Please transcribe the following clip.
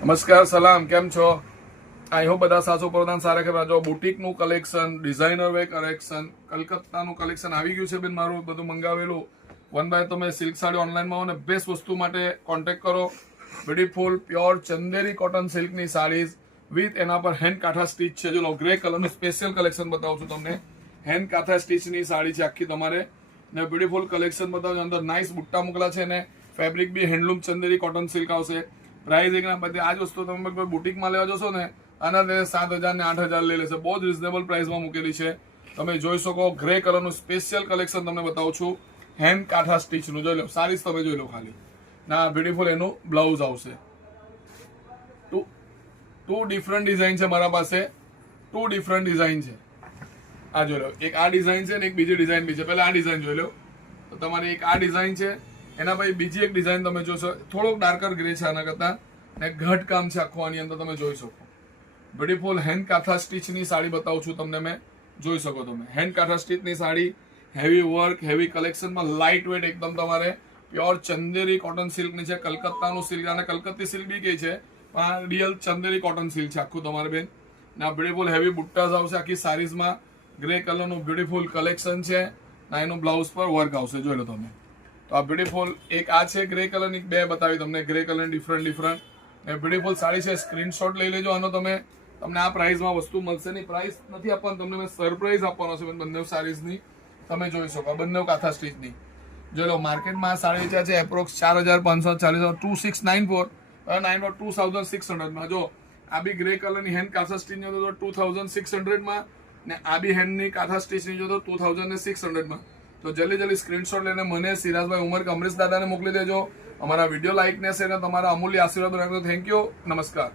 નમસ્કાર સલામ, કેમ છો? આઈ હોપ બધા સાચો પ્રધાન સારા કે જો બુટીકનું કલેક્શન, ડિઝાઇનર વે કલેક્શન, કલકત્તાનું કલેક્શન આવી ગયું છે બેન. મારું બધું મંગાવેલું વન બાય. તમે સિલ્ક સાડી ઓનલાઈનમાં આવો ને બેસ્ટ વસ્તુ માટે કોન્ટેક્ટ કરો. બ્યુટીફુલ પ્યોર ચંદેરી કોટન સિલ્કની સાડીઝ વિથ એના પર હેન્ડ કાંઠા સ્ટીચ છે. જો ગ્રે કલરનું સ્પેશિયલ કલેક્શન બતાવું છું તમને. હેન્ડ કાંઠા સ્ટીચની સાડી છે આખી તમારે ને બ્યુટીફુલ કલેક્શન બતાવું. અંદર નાઇસ બુટ્ટા મોકલા છે ને ફેબ્રિક બી હેન્ડલૂમ ચંદેરી કોટન સિલ્ક આવશે. પ્રાઇસ એકના બધી આ જ વસ્તુ તમે કોઈ બુટીકમાં લેવા જશો ને આના 7,000 ને 8,000 લઈ લેશે. બહુ જ રિઝનેબલ પ્રાઇસમાં મૂકેલી છે. તમે જોઈ શકો ગ્રે કલરનું સ્પેશિયલ કલેક્શન તમને બતાવું છું. હેન્ડ કાંઠા સ્ટીચનું જોઈ લો. સારીઝ તમે જોઈ લો ખાલી ના. બ્યુટીફુલ એનું બ્લાઉઝ આવશે. ટુ ડિફરન્ટ ડિઝાઇન છે મારા પાસે. ટુ ડિફરન્ટ ડિઝાઇન છે. આ જોઈ લો. એક આ ડિઝાઇન છે ને એક બીજી ડિઝાઇન બી છે. પહેલા આ ડિઝાઇન જોઈ લો. તો તમારી એક આ ડિઝાઇન છે, એના પછી બીજી એક ડિઝાઇન તમે જોશો. થોડોક ડાર્કર ગ્રે છે આના કરતા ને ઘટ કામ છે આખું આની અંદર. તમે જોઈ શકો બ્યુટીફુલ હેન્ડ કાંઠા સ્ટીચની સાડી બતાવું છું તમને. મેં જોઈ શકો તમે હેન્ડ કાંઠા સ્ટીચની સાડી, હેવી વર્ક, હેવી કલેક્શનમાં, લાઇટ વેટ એકદમ. તમારે પ્યોર ચંદેરી કોટન સિલ્કની છે. કલકત્તાનું સિલ્ક અને કલકત્તી સિલ્ક બી કઈ છે પણ રિયલ ચંદેરી કોટન સિલ્ક છે આખું તમારે બેન. ના બ્યુટીફુલ હેવી બુટ્ટાઝ આવશે આખી સાડીઝમાં. ગ્રે કલરનું બ્યુટીફુલ કલેક્શન છે ના. એનું બ્લાઉઝ પર વર્ક આવશે. જોઈ લો તમે. તો આ બ્યુટીફુલ એક આ છે ગ્રે કલરની, બે બતાવી તમને ગ્રે કલરની ડિફરન્ટ બ્યુટીફુલ સાડી છે. સ્ક્રીનશોટ લઈ લેજો આનો. તમને આ પ્રાઇસમાં વસ્તુ મળશે નહીં. પ્રાઇસ નથી આપવાનું તમને, મેં સરપ્રાઈઝ આપવાનો છે બંને સાડીઝની. તમે જોઈ શકો બંને કાંથા સ્ટીચની. જોઈ લો માર્કેટમાં સાડી વેચ્યા છે એપ્રોક્સ 4,540, 2694 2,600માં. જો આ બી ગ્રે કલરની હેન્ડ કાંથા સ્ટીચની જો 2,600માં ને આ બી હેન્ડની કાંથા સ્ટીચની જો 2,600માં. તો જલ્દી સ્ક્રીનશોટ લઈને મને સિરાજભાઈ ઉમર કે અમરીશ દાદાને મોકલી દેજો. અમારા વિડીયો લાઈક ને શેર ને તમારા અમૂલ્ય આશીર્વાદ રાખજો. Thank you. નમસ્કાર.